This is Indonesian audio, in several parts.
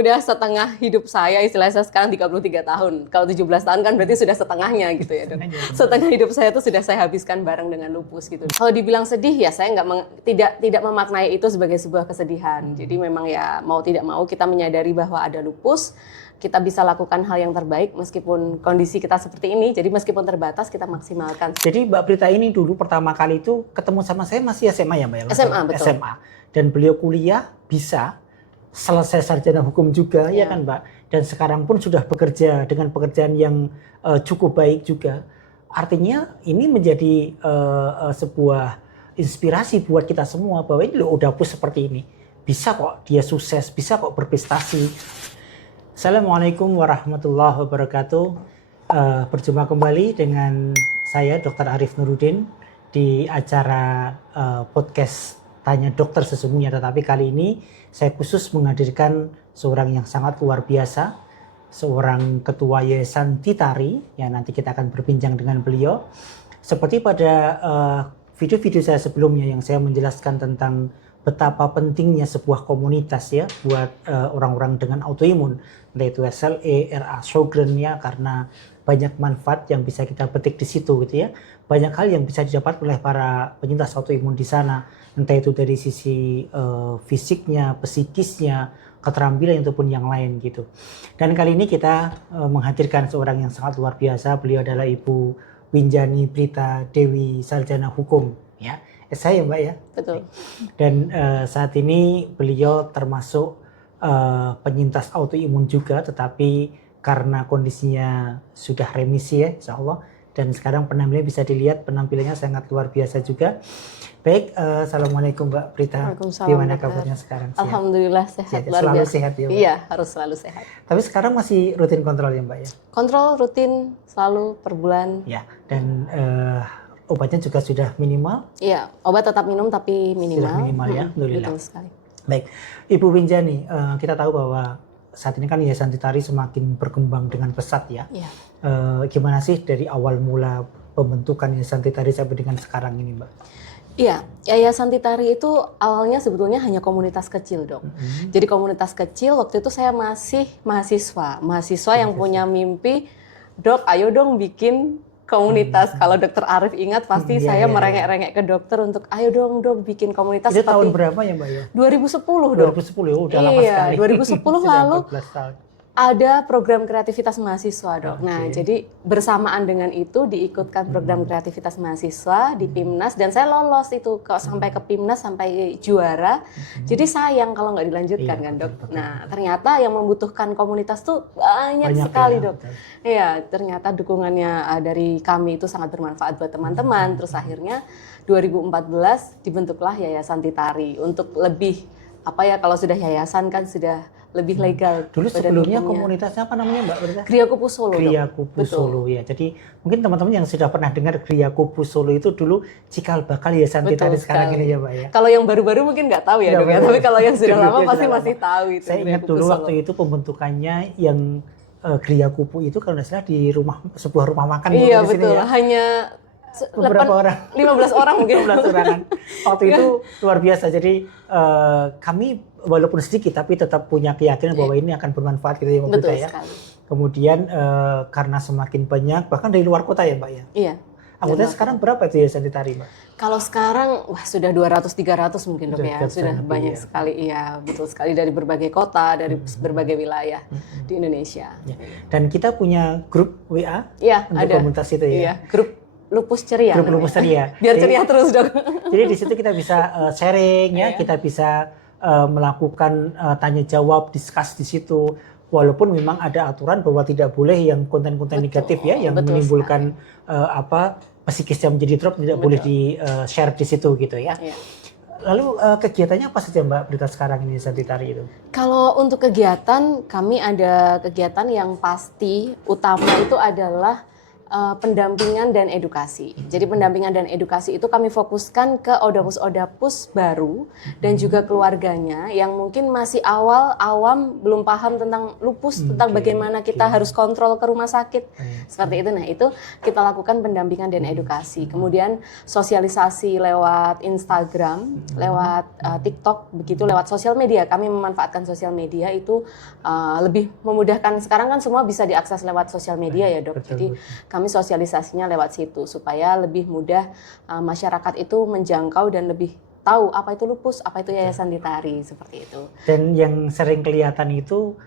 udah setengah hidup saya, istilahnya saya sekarang 33 tahun. Kalau 17 tahun kan berarti sudah setengahnya gitu ya, Dok. Setengah hidup saya itu sudah saya habiskan bareng dengan lupus gitu. Kalau dibilang sedih ya saya tidak memaknai itu sebagai sebuah kesedihan. Jadi memang ya mau tidak mau kita menyadari bahwa ada lupus, kita bisa lakukan hal yang terbaik meskipun kondisi kita seperti ini. Jadi meskipun terbatas kita maksimalkan. Jadi Mbak Prita ini dulu pertama kali itu ketemu sama saya masih SMA ya Mbak ya? SMA betul. SMA. Dan beliau kuliah bisa selesai sarjana hukum juga ya kan Mbak. Dan sekarang pun sudah bekerja dengan pekerjaan yang cukup baik juga. Artinya ini menjadi sebuah inspirasi buat kita semua bahwa ini loh udah push seperti ini. Bisa kok dia sukses, bisa kok berprestasi. Assalamualaikum warahmatullahi wabarakatuh. Berjumpa kembali dengan saya Dr. Arif Nuruddin di acara podcast Tanya Dokter Sesungguhnya. Tetapi kali ini saya khusus menghadirkan seorang yang sangat luar biasa, seorang ketua Yayasan Titari yang nanti kita akan berbincang dengan beliau. Seperti pada video-video saya sebelumnya yang saya menjelaskan tentang betapa pentingnya sebuah komunitas ya buat orang-orang dengan autoimun, yaitu SLE, RA, Sjogren ya, karena banyak manfaat yang bisa kita petik di situ gitu ya. Banyak hal yang bisa didapat oleh para penyintas autoimun di sana, entah itu dari sisi fisiknya, psikisnya, keterampilan ataupun yang lain gitu. Dan kali ini kita menghadirkan seorang yang sangat luar biasa. Beliau adalah Ibu Winjani Prita Dewi, sarjana hukum ya. Saya Mbak ya. Betul. Dan saat ini beliau termasuk penyintas autoimun juga, tetapi karena kondisinya sudah remisi ya, insya Allah. Dan sekarang penampilannya bisa dilihat, penampilannya sangat luar biasa juga. Baik, Assalamualaikum Mbak Prita. Gimana kabarnya sekarang? Sehat? Alhamdulillah sehat. Luar biasa. Selalu sehat ya Mbak? Iya, harus selalu sehat. Tapi sekarang masih rutin kontrol ya Mbak ya? Kontrol rutin selalu per bulan. Ya, dan obatnya juga sudah minimal? Iya, obat tetap minum tapi minimal. Sudah minimal ya, alhamdulillah. Betul sekali. Baik, Ibu Winjani, kita tahu bahwa saat ini kan Yayasan Titari semakin berkembang dengan pesat ya. Iya. Gimana sih dari awal mula pembentukan Yayasan Titari sampai dengan sekarang ini Mbak? Iya, Yayasan Titari itu awalnya sebetulnya hanya komunitas kecil Dok. Jadi komunitas kecil, waktu itu saya masih mahasiswa yang punya mimpi, Dok ayo dong bikin komunitas. Kalau Dokter Arif ingat pasti saya merengek-rengek ke dokter untuk ayo dong bikin komunitas. Itu tahun berapa ya Mbak ya? 2010 Dok. 2010 udah lama sekali. 2010 lalu 14 tahun. ada program kreativitas mahasiswa Dok. Nah jadi bersamaan dengan itu diikutkan program kreativitas mahasiswa di PIMNAS dan saya lolos itu sampai ke PIMNAS sampai juara. Jadi sayang kalau nggak dilanjutkan kan Dok. Betul. Nah ternyata yang membutuhkan komunitas tuh banyak sekali ya, Dok. Iya ternyata dukungannya dari kami itu sangat bermanfaat buat teman-teman. Terus akhirnya 2014 dibentuklah Yayasan Titari untuk lebih kalau sudah yayasan kan sudah lebih legal. Dulu sebelumnya komunitasnya apa namanya Mbak Berita? Kriya Kupu Solo. Kriya Kupu Solo ya. Jadi mungkin teman-teman yang sudah pernah dengar Kriya Kupu Solo itu dulu cikal bakal Yayasan Titari sekarang ini ya Mbak ya. Kalau yang baru-baru mungkin nggak tahu ya Dok ya. Tapi kalau yang sudah lama pasti masih tahu itu. Saya ingat dulu waktu itu pembentukannya yang Kriya Kupu itu kalau nggak salah di sebuah rumah makan. Iya betul. Ya. Hanya beberapa orang. 15 orang mungkin. 15 orangan. Waktu itu luar biasa. Jadi kami walaupun sedikit tapi tetap punya keyakinan bahwa ini akan bermanfaat gitu ya Mbak Prita ya. Kemudian karena semakin banyak bahkan dari luar kota ya Mbak ya. Iya. Anggotanya sekarang berapa itu Yayasan Titari Mbak? Kalau sekarang sudah 200-300 mungkin Dok ya. Sudah banyak sekali. Iya betul sekali dari berbagai kota, dari berbagai wilayah di Indonesia. Ya. Dan kita punya grup WA untuk ada. komunitas itu ya. Iya, grup Lupus Ceria. Grup Lupus Ceria. Biar ceria terus Dok. Jadi di situ kita bisa sharing ya, kita bisa melakukan tanya jawab, discuss di situ. Walaupun memang ada aturan bahwa tidak boleh yang konten-konten negatif ya, yang menimbulkan psikis yang menjadi drop tidak boleh di share di situ gitu ya. Lalu kegiatannya apa saja Mbak Berita sekarang ini Yayasan Titari itu? Kalau untuk kegiatan kami ada kegiatan yang pasti utama itu adalah pendampingan dan edukasi. Jadi pendampingan dan edukasi itu kami fokuskan ke odapus-odapus baru dan juga keluarganya yang mungkin masih awam belum paham tentang lupus, tentang bagaimana kita harus kontrol ke rumah sakit. Seperti itu. Nah, itu kita lakukan pendampingan dan edukasi. Kemudian sosialisasi lewat Instagram, lewat TikTok, begitu lewat sosial media. Kami memanfaatkan sosial media itu lebih memudahkan. Sekarang kan semua bisa diakses lewat sosial media ya, Dok. Jadi kami sosialisasinya lewat situ supaya lebih mudah masyarakat itu menjangkau dan lebih tahu apa itu lupus, apa itu Yayasan Ditari, seperti itu. Dan yang sering kelihatan itu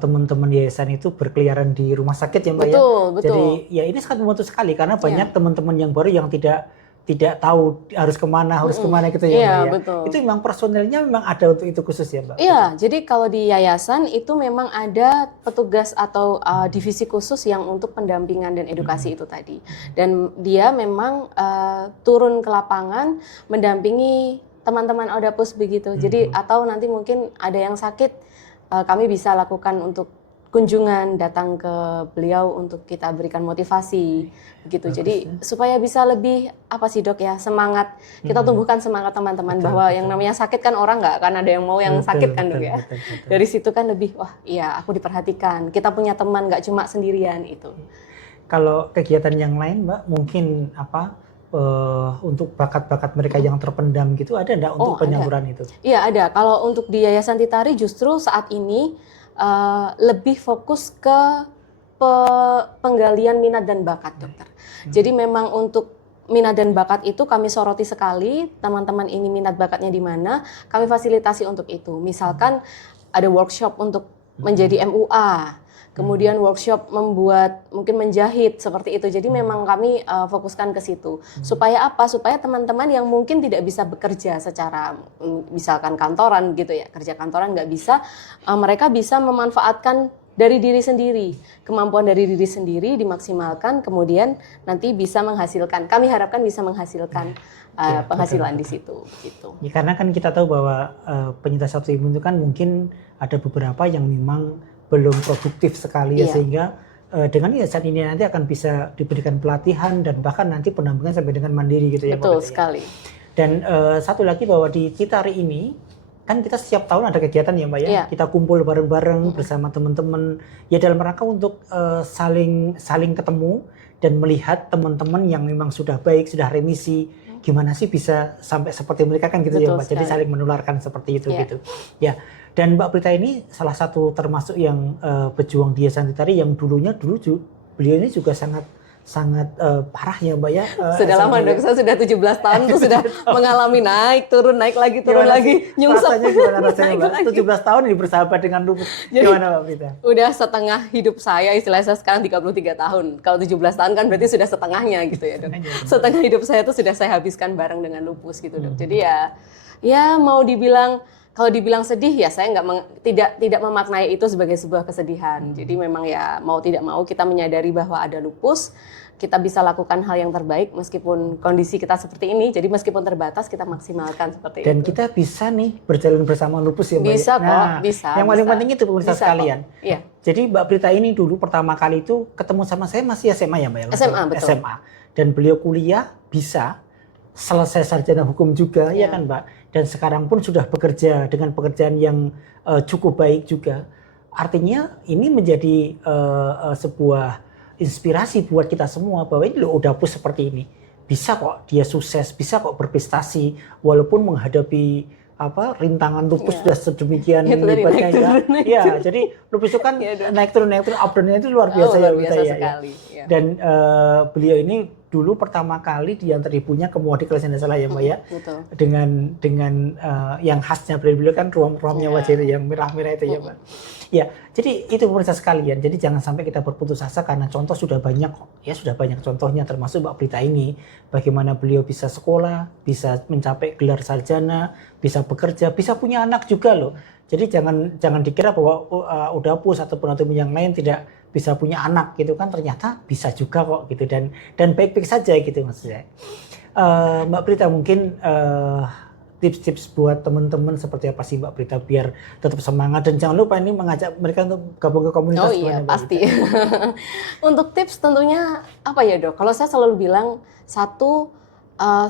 teman-teman yayasan itu berkeliaran di rumah sakit ya Mbak ya. Betul. Jadi ya ini sangat membantu sekali karena banyak teman-teman yang baru yang tidak tahu harus kemana gitu ya Mbak ya. Betul. Itu memang personelnya memang ada untuk itu khusus ya Mbak? Iya, jadi kalau di yayasan itu memang ada petugas atau divisi khusus yang untuk pendampingan dan edukasi itu tadi. Dan dia memang turun ke lapangan mendampingi teman-teman Odapus begitu. Jadi atau nanti mungkin ada yang sakit, kami bisa lakukan untuk kunjungan, datang ke beliau untuk kita berikan motivasi begitu. Jadi supaya bisa lebih apa sih Dok ya, semangat, kita tumbuhkan semangat teman-teman bahwa yang namanya sakit kan orang nggak akan ada yang mau yang sakit kan Dok ya. Betul. Dari situ kan lebih wah iya aku diperhatikan, kita punya teman nggak cuma sendirian itu. Kalau kegiatan yang lain Mbak mungkin untuk bakat-bakat mereka yang terpendam gitu ada enggak untuk penyaluran itu? Iya ada. Kalau untuk di Yayasan Ditari justru saat ini lebih fokus ke penggalian minat dan bakat, Dokter. Jadi memang untuk minat dan bakat itu kami soroti sekali, teman-teman ini minat bakatnya di mana, kami fasilitasi untuk itu. Misalkan ada workshop untuk menjadi MUA, kemudian workshop membuat, mungkin menjahit, seperti itu. Jadi memang kami fokuskan ke situ. Supaya apa? Supaya teman-teman yang mungkin tidak bisa bekerja secara, misalkan kantoran gitu ya, kerja kantoran nggak bisa, mereka bisa memanfaatkan dari diri sendiri. Kemampuan dari diri sendiri dimaksimalkan, kemudian nanti bisa menghasilkan. Kami harapkan bisa menghasilkan penghasilan di situ. Gitu. Ya, karena kan kita tahu bahwa penyintas autoimun itu kan mungkin ada beberapa yang memang belum produktif sekali ya, sehingga dengan yayasan ini nanti akan bisa diberikan pelatihan dan bahkan nanti pendampingan sampai dengan mandiri gitu ya. Betul sekali. Dan satu lagi bahwa di Ditari ini kan kita setiap tahun ada kegiatan ya Mbak ya. Kita kumpul bareng-bareng bersama teman-teman ya dalam rangka untuk saling ketemu dan melihat teman-teman yang memang sudah baik, sudah remisi, gimana sih bisa sampai seperti mereka kan gitu. Betul ya Mbak. Sekali. Jadi saling menularkan seperti itu gitu. Ya. Dan Mbak Prita ini salah satu termasuk yang pejuang di Yayasan Ditari yang dulu beliau ini juga sangat parah ya Mbak ya. Sudah lama Dok, saya sudah 17 tahun tuh sudah mengalami naik turun lagi, nyungsep. Rasanya gimana rasanya Mbak? 17 tahun ini bersahabat dengan lupus. Gimana Mbak Prita? Udah setengah hidup saya, istilahnya saya sekarang 33 tahun. Kalau 17 tahun kan berarti sudah setengahnya gitu ya Dok. Setengah hidup saya tuh sudah saya habiskan bareng dengan lupus gitu Dok. Jadi ya mau dibilang, kalau dibilang sedih ya saya tidak memaknai itu sebagai sebuah kesedihan. Jadi memang ya mau tidak mau kita menyadari bahwa ada lupus, kita bisa lakukan hal yang terbaik meskipun kondisi kita seperti ini. Jadi meskipun terbatas kita maksimalkan seperti itu. Dan kita bisa nih berjalan bersama lupus ya Mbak. Bisa kok, bisa. Yang paling penting itu pemirsa sekalian. Iya. Jadi Mbak Prita ini dulu pertama kali itu ketemu sama saya masih SMA ya Mbak ya? SMA betul. SMA. Dan beliau kuliah bisa selesai sarjana hukum juga ya kan Mbak. Dan sekarang pun sudah bekerja dengan pekerjaan yang cukup baik juga. Artinya ini menjadi sebuah inspirasi buat kita semua bahwa ini loh Odapus seperti ini. Bisa kok dia sukses, bisa kok berprestasi walaupun menghadapi rintangan lupus sudah sedemikian hebatnya ya. Jadi lupus itu kan naik turun up down-nya itu luar biasa luar biasa sekali. Ya. Dan beliau ini dulu pertama kali diantar ibunya ke Muadi kalau tidak salah ya Mbak ya. Betul. Dengan yang khasnya beliau kan ruam-ruamnya wajah itu yang merah-merah itu ya Mbak. Ya, jadi itu pemirsa sekalian. Jadi jangan sampai kita berputus asa karena contoh sudah banyak ya, sudah banyak contohnya termasuk Mbak Prita ini. Bagaimana beliau bisa sekolah, bisa mencapai gelar sarjana, bisa bekerja, bisa punya anak juga loh. Jadi jangan dikira bahwa Odapus ataupun yang lain tidak bisa punya anak gitu kan, ternyata bisa juga kok gitu dan baik-baik saja gitu maksud saya. Mbak Prita mungkin tips-tips buat teman-teman seperti apa sih Mbak Prita biar tetap semangat, dan jangan lupa ini mengajak mereka untuk gabung ke komunitas. Oh iya, pasti. Untuk tips tentunya apa ya Dok? Kalau saya selalu bilang, satu,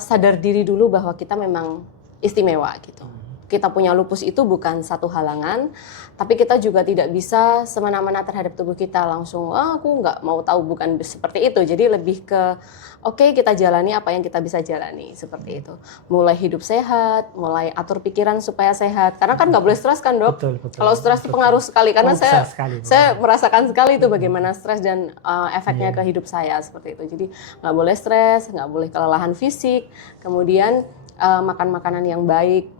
sadar diri dulu bahwa kita memang istimewa gitu. Kita punya lupus itu bukan satu halangan, tapi kita juga tidak bisa semena-mena terhadap tubuh kita langsung, aku nggak mau tahu, bukan seperti itu. Jadi lebih ke, oke, kita jalani apa yang kita bisa jalani, seperti itu. Mulai hidup sehat, mulai atur pikiran supaya sehat. Karena kan nggak boleh stres kan Dok? Betul, betul. Kalau stres itu pengaruh sekali, karena saya merasakan sekali itu bagaimana stres dan efeknya ke hidup saya, seperti itu. Jadi nggak boleh stres, nggak boleh kelelahan fisik, kemudian makan makanan yang baik,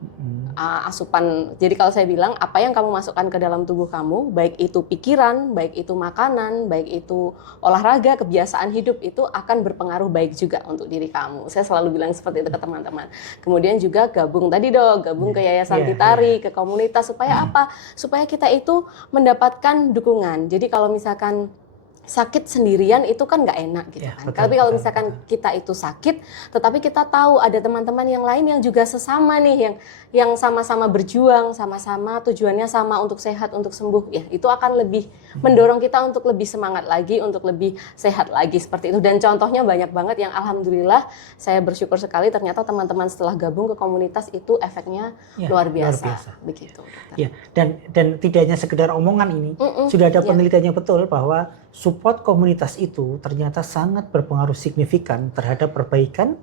asupan. Jadi kalau saya bilang, apa yang kamu masukkan ke dalam tubuh kamu, baik itu pikiran, baik itu makanan, baik itu olahraga, kebiasaan hidup, itu akan berpengaruh baik juga untuk diri kamu. Saya selalu bilang seperti itu ke teman-teman. Kemudian juga gabung ke Yayasan Titari, ke komunitas, supaya apa? Supaya kita itu mendapatkan dukungan. Jadi kalau misalkan sakit sendirian itu kan nggak enak gitu kan. Tapi kalau misalkan kita itu sakit, tetapi kita tahu ada teman-teman yang lain yang juga sesama nih, yang sama-sama berjuang, sama-sama tujuannya sama untuk sehat, untuk sembuh, ya itu akan lebih mendorong kita untuk lebih semangat lagi, untuk lebih sehat lagi, seperti itu. Dan contohnya banyak banget yang alhamdulillah saya bersyukur sekali, ternyata teman-teman setelah gabung ke komunitas itu efeknya luar biasa. Begitu. Ya, dan tidak hanya sekedar omongan ini, sudah ada penelitiannya betul bahwa support komunitas itu ternyata sangat berpengaruh signifikan terhadap perbaikan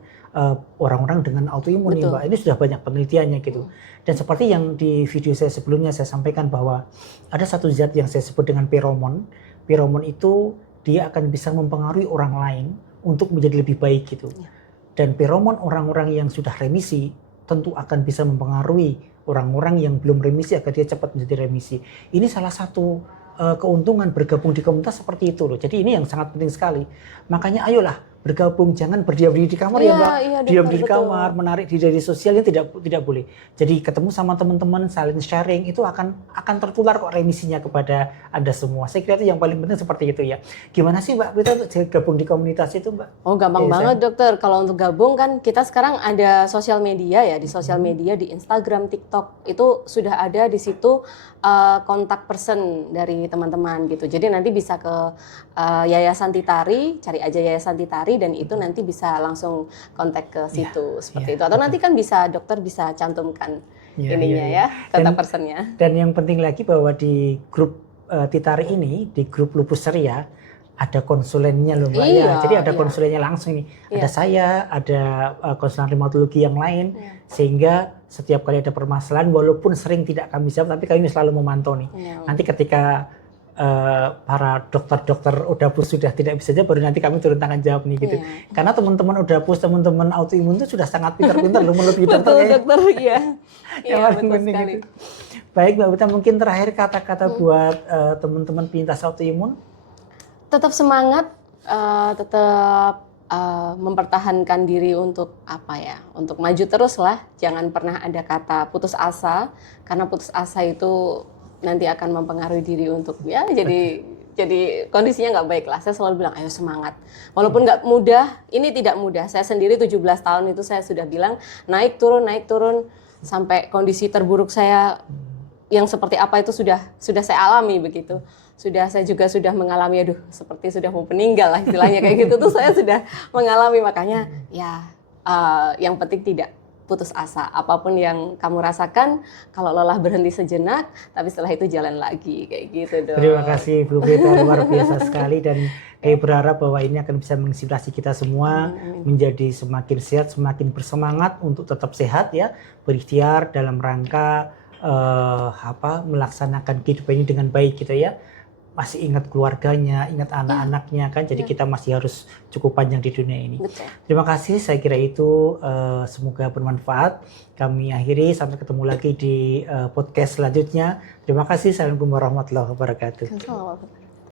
orang-orang dengan autoimun ya Mbak. Ini sudah banyak penelitiannya gitu. Dan seperti yang di video saya sebelumnya saya sampaikan bahwa ada satu zat yang saya sebut dengan feromon. Feromon itu dia akan bisa mempengaruhi orang lain untuk menjadi lebih baik gitu. Dan feromon orang-orang yang sudah remisi tentu akan bisa mempengaruhi orang-orang yang belum remisi agar dia cepat menjadi remisi. Ini salah satu keuntungan bergabung di komunitas seperti itu loh. Jadi ini yang sangat penting sekali. Makanya ayolah bergabung, jangan berdiam diri di kamar ya Mbak. Diam di kamar, menarik diri dari sosial, ini tidak boleh. Jadi ketemu sama teman-teman, saling sharing, itu akan tertular kok remisinya kepada Anda semua. Saya kira itu yang paling penting seperti itu ya. Gimana sih Mbak Prita untuk gabung di komunitas itu Mbak? Oh gampang banget Dokter. Kalau untuk gabung kan kita sekarang ada sosial media ya, di sosial media, di Instagram, TikTok, itu sudah ada di situ kontak person dari teman-teman gitu. Jadi nanti bisa ke Yayasan Titari, cari aja Yayasan Titari, dan itu nanti bisa langsung kontak ke situ seperti itu. Atau nanti kan bisa dokter bisa cantumkan ininya kontak personnya. Dan yang penting lagi bahwa di grup Titari ini, di grup Lupus Ceria, ada konsulennya loh Mbak ya. Jadi ada konsulennya langsung nih. Ada saya, ada konsulen rheumatologi yang lain, sehingga setiap kali ada permasalahan, walaupun sering tidak kami jawab, tapi kami selalu memantau nih. Nanti ketika para dokter-dokter Odapus sudah tidak bisa jawab, baru nanti kami turun tangan jawab nih gitu. Karena teman-teman Odapus, teman-teman autoimun itu sudah sangat pintar-pintar loh melebihi dokter. Betul dokter, iya. Iya betul sekali. Gitu. Baik Mbak Prita, mungkin terakhir kata-kata buat teman-teman penyintas autoimun. Tetap semangat, tetap mempertahankan diri untuk apa ya? Untuk maju terus lah. Jangan pernah ada kata putus asa, karena putus asa itu nanti akan mempengaruhi diri untuk jadi kondisinya nggak baik lah. Saya selalu bilang ayo semangat. Walaupun nggak mudah, ini tidak mudah. Saya sendiri 17 tahun itu saya sudah bilang naik turun sampai kondisi terburuk saya yang seperti apa itu sudah saya alami begitu. Saya juga sudah mengalami seperti sudah mau meninggal lah istilahnya kayak gitu tuh saya sudah mengalami, makanya yang penting tidak putus asa. Apapun yang kamu rasakan, kalau lelah berhenti sejenak, tapi setelah itu jalan lagi, kayak gitu dong. Terima kasih Bu Prita, luar biasa sekali, dan saya berharap bahwa ini akan bisa menginspirasi kita semua menjadi semakin sehat, semakin bersemangat untuk tetap sehat ya, berikhtiar dalam rangka melaksanakan kehidupan ini dengan baik gitu ya. Masih ingat keluarganya, ingat anak-anaknya kan, jadi kita masih harus cukup panjang di dunia ini. Betul. Terima kasih, saya kira itu semoga bermanfaat. Kami akhiri, sampai ketemu lagi di podcast selanjutnya. Terima kasih, assalamualaikum warahmatullahi wabarakatuh.